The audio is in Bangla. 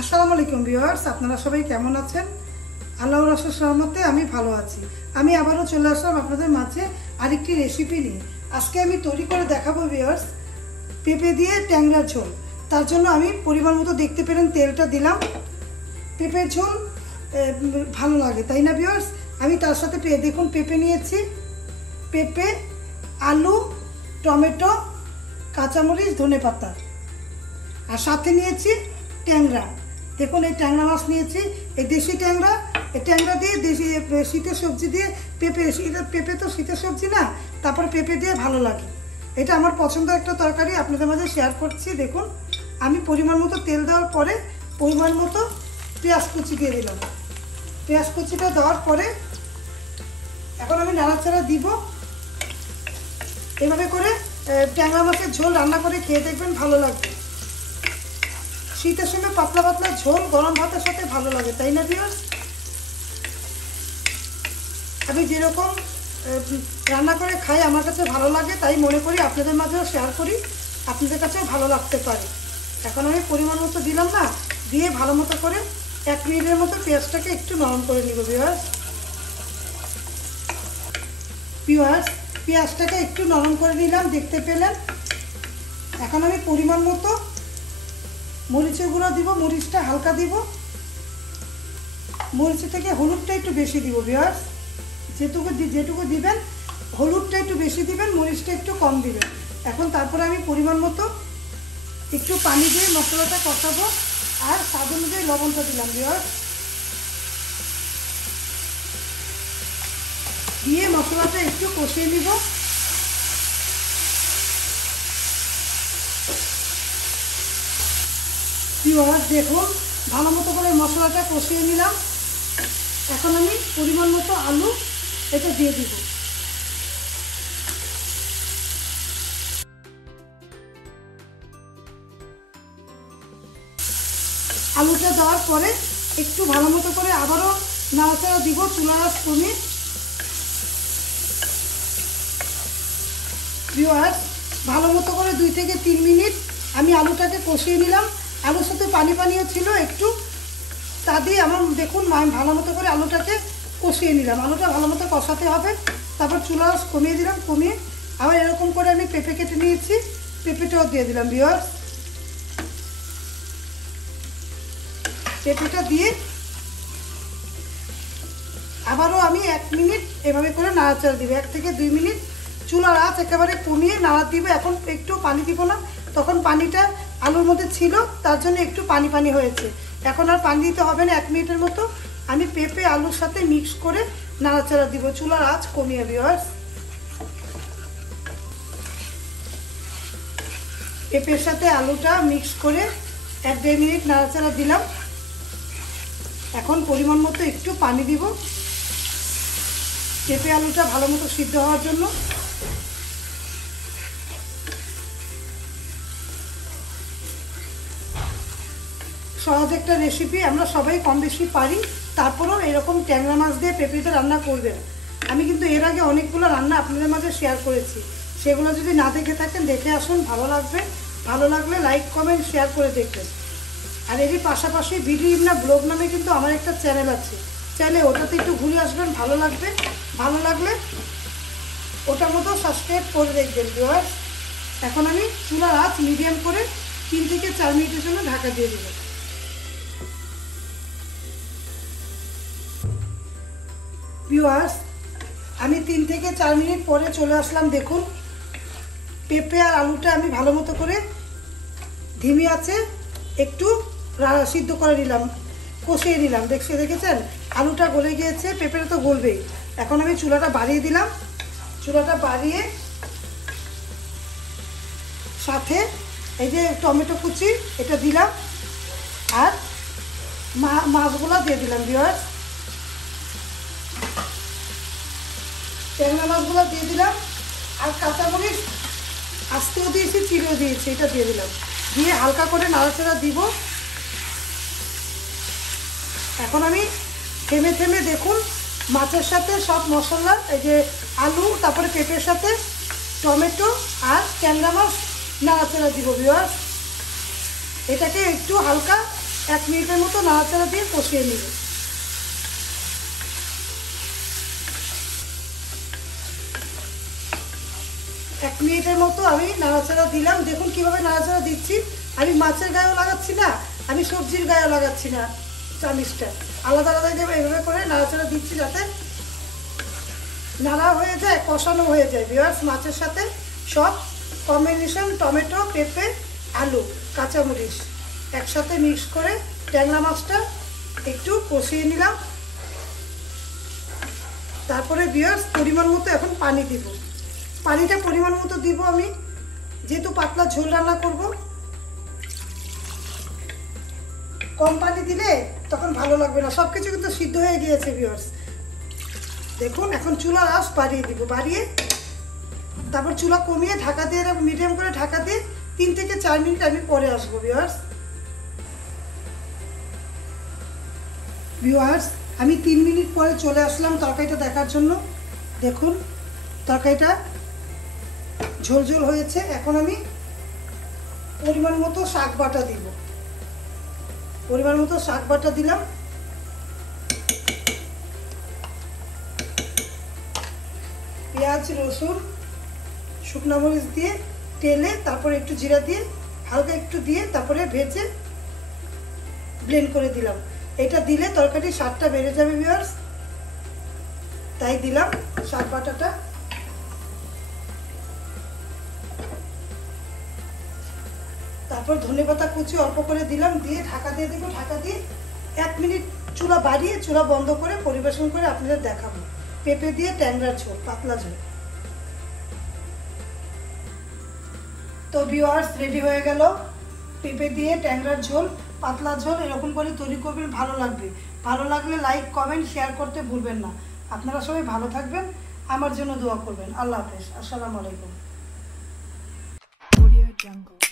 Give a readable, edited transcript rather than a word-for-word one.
আসসালামু আলাইকুম ভিউয়ার্স, আপনারা সবাই কেমন আছেন? আল্লাহর অশেষ রহমতে আমি ভালো আছি। আমি আবারও চলে আসলাম আপনাদের মাঝে আরেকটি রেসিপি নিয়ে। আজকে আমি তৈরি করে দেখাবো ভিউয়ার্স পেঁপে দিয়ে ট্যাংরার ঝোল। তার জন্য আমি পরিমাণ মতো দেখতে পেলেন তেলটা দিলাম। পেঁপের ঝোল ভালো লাগে, তাই না ভিউয়ার্স? আমি তার সাথে দেখুন পেঁপে নিয়েছি, পেঁপে, আলু, টমেটো, কাঁচামরিচ, ধনেপাতা, আর সাথে নিয়েছি ট্যাংরা। দেখুন এই ট্যাংরা মাছ নিয়েছি, এই দেশি ট্যাংরা। এই ট্যাংরা দিয়ে দেশি শীতের সবজি দিয়ে পেঁপে তো শীতের সবজি না, তারপর পেঁপে দিয়ে ভালো লাগে। এটা আমার পছন্দ একটা তরকারি, আপনাদের মাঝে শেয়ার করছি। দেখুন আমি পরিমাণ মতো তেল দেওয়ার পরে পরিমাণ মতো পেঁয়াজ কুচি দিয়ে দিলাম। পেঁয়াজ কুচিটা দেওয়ার পরে এখন আমি নাড়াচাড়া দিব। এভাবে করে ট্যাংরা মাছের ঝোল রান্না করে খেয়ে দেখবেন, ভালো লাগবে। শীতের সময় পাতলা পাতলা ঝোল গরম ভাতের সাথে ভালো লাগে, তাই না ভিউয়ার্স? আমি যেরকম রান্না করে খাই আমার কাছে ভালো লাগে, তাই মনে করি আপনাদের মাঝেও শেয়ার করি, আপনাদের কাছেও ভালো লাগতে পারে। এখন আমি পরিমাণ মতো দিলাম না, দিয়ে ভালো মতো করে 1 মিনিটের মতো পেঁয়াজটাকে একটু নরম করে নিব ভিউয়ার্স। পেঁয়াজটাকে একটু নরম করে নিলাম, দেখতে পেলেন। এখন আমি পরিমাণ মতো মরিচের গুঁড়ো দিব, মরিচটা হালকা দিব। মরিচের থেকে হলুদটা একটু বেশি দিব ভিউয়ার্স। যেটুকু দিবেন হলুদটা একটু বেশি দিবেন, মরিচটা একটু কম দিবেন। এখন তারপরে আমি পরিমাণ মতো একটু পানি দিয়ে মশলাটা কষাবো, আর স্বাদ অনুযায়ী লবণটা দিলাম ভিউয়ার্স। দিয়ে মশলাটা একটু কষিয়ে নিব। ভিউয়ার্স দেখুন ভালো মতো করে মশলাটা কষিয়ে নিলাম। এখন আমি পরিমাণ মতো আলু এটা দিয়ে দিব। আলুটা দেওয়ার পরে একটু ভালো মতো করে আবারও নাড়াচাড়া দিব, চুলার আঁচ কমিয়ে। ভিউয়ার্স ভালো মতো করে 2 থেকে 3 মিনিট আমি আলুটাকে কষিয়ে নিলাম। আলুর সাথে পানিও ছিল একটু, তা দিয়ে আমার দেখুন আমি ভালো মতো করে আলুটাকে কষিয়ে নিলাম। আলুটা ভালো মতো কষাতে হবে, তারপর চুলা কমিয়ে দিলাম। কমিয়ে আবার এরকম করে আমি পেঁপে কেটে নিয়েছি, পেঁপেটাও দিয়ে দিলাম ভিউয়ার্স। পেঁপেটা দিয়ে আবারও আমি 1 মিনিট এভাবে করে নাড়াচাড়া দিব। 1 থেকে 2 মিনিট চুলার আঁচ একেবারে কমিয়ে নাড়া দিব। এখন একটু পানি দিব না, তখন পানিটা আলুর মধ্যে ছিল, তার জন্য একটু পানি হয়েছে। এখন আর পানি দিতে হবে না। 1 মিনিটের মতো আমি পেঁপে আলুর সাথে মিক্স করে নাড়াচাড়া দিব, চুলার আঁচ কমিয়ে ভিউয়ার্স। পেঁপের সাথে আলুটা মিক্স করে 1-1.5 মিনিট নাড়াচাড়া দিলাম। এখন পরিমাণ মতো একটু পানি দিব পেঁপে আলুটা ভালো মতো সিদ্ধ হওয়ার জন্য। সহজ একটা রেসিপি, আমরা সবাই কম বেশি পারি, তারপরেও এরকম ট্যাংরা মাছ দিয়ে পেঁপেতে রান্না করবেন। আমি কিন্তু এর আগে অনেকগুলো রান্না আপনাদের মাঝে শেয়ার করেছি, সেগুলো যদি না দেখে থাকেন দেখে আসুন, ভালো লাগবে। ভালো লাগলে লাইক কমেন্ট শেয়ার করে দেখবেন। আর এরই পাশাপাশি বিডি ইমনা ব্লগ নামে কিন্তু আমার একটা চ্যানেল আছে, চাইলে ওটাতে একটু ঘুরে আসবেন, ভালো লাগবে। ভালো লাগলে ওটার মতো সাবস্ক্রাইব করে দেখবেন ভিউয়ার্স। এখন আমি চুলার আঁচ মিডিয়াম করে 3 থেকে 4 মিনিটের জন্য ঢাকা দিয়ে দেব। ভিউয়ার্স আমি 3 থেকে 4 মিনিট পরে চলে আসলাম। দেখুন পেঁপে আর আলুটা আমি ভালো মতো করে ধিমি আছে একটু সিদ্ধ করে নিলাম, কষিয়ে নিলাম। দেখেছেন আলুটা গলে গিয়েছে, পেঁপেটা তো গলবেই। এখন আমি চুলাটা বাড়িয়ে দিলাম। চুলাটা বাড়িয়ে সাথে এই যে টমেটো কুচি এটা দিলাম, আর মাছগুলো দিয়ে দিলাম ভিউয়ার্স। ট্যাংরা মাছগুলো দিয়ে দিলাম, আর কাঁচামরিচ আস্তেও দিয়েছি, চিড়েও দিয়েছি, এটা দিয়ে দিলাম। দিয়ে হালকা করে নাড়াচাড়া দিব। এখন আমি থেমে দেখুন মাছের সাথে সব মশলা, এই যে আলু, তারপরে পেঁপের সাথে টমেটো আর ট্যাংরা মাছ নাড়াচাড়া দিব ভিউয়ার্স। এটাকে একটু হালকা 1 মিনিটের মতো নাড়াচাড়া দিয়ে কষিয়ে নিব। এক মিনিটের মতো আমি নাড়াচাড়া দিলাম। দেখুন কিভাবে নাড়াচাড়া দিচ্ছি। আমি মাছের গায়েও লাগাচ্ছি না, আমি সবজির গায়েও লাগাচ্ছি না, চামিচটা আলাদা আলাদা দেবো। এইভাবে করে নাড়াচাড়া দিচ্ছি যাতে নাড়া হয়ে যায়, কষানো হয়ে যায় ভিউয়ার্স। মাছের সাথে সব কম্বিনেশন, টমেটো, পেঁপে, আলু, কাঁচামরিচ একসাথে মিক্স করে ট্যাংরা মাছটা একটু কষিয়ে নিলাম। তারপরে ভিউয়ার্স পরিমাণ মতো এখন পানি দিব। পানিটা পরিমাণ মতো দিব আমি, যেহেতু পাতলা ঝোল রান্না করব। কম পানি দিলে তখন ভালো লাগবে না। সব কিছু কিন্তু সিদ্ধ হয়ে গিয়েছে ভিউয়ার্স। দেখুন এখন চুলার আঁচ বাড়িয়ে দিব, বাড়িয়ে তারপর চুলা কমিয়ে ঢাকা দিয়ে, মিডিয়াম করে ঢাকা দিয়ে 3 থেকে 4 মিনিট আমি পরে আসবো ভিউয়ার্স। ভিউয়ার্স আমি 3 মিনিট পরে চলে আসলাম তরকারিটা দেখার জন্য। দেখুন তরকারিটা ঝোল ঝোল হয়েছে। এখন আমি পরিমাণ মতো শাক বাটা দিব। পরিমাণ মতো শাক বাটা দিলাম। পেঁয়াজ, রসুন, শুকনো মরিচ দিয়ে তেলে, তারপরে একটু জিরা দিয়ে হালকা একটু দিয়ে তারপরে ভেজে ব্লেন্ড করে দিলাম। এটা দিলে তরকারির স্বাদটা বেড়ে যাবে ভিউয়ার্স, তাই দিলাম শাক বাটাটা। তারপর ধনেপাতা কুচি অল্প করে দিলাম, দিয়ে ঢাকা দিয়ে দেবো। ঢাকা দিয়ে 1 মিনিট চুলা বাড়িয়ে চুলা বন্ধ করে পরিবেশন করে আপনাদের দেখাবো। পেঁপে দিয়ে ট্যাংরার ঝোল, পাতলা ঝোল। তো ভিউয়ার্স রেডি হয়ে গেল পেঁপে দিয়ে ট্যাংরার ঝোল, পাতলা ঝোল। এরকম করে তৈরি করবেন, ভালো লাগবে। ভালো লাগলে লাইক, কমেন্ট, শেয়ার করতে ভুলবেন না। আপনারা সবাই ভালো থাকবেন, আমার জন্য দোয়া করবেন। আল্লাহ হাফেজ, আসসালামু আলাইকুম। Audio Jungle.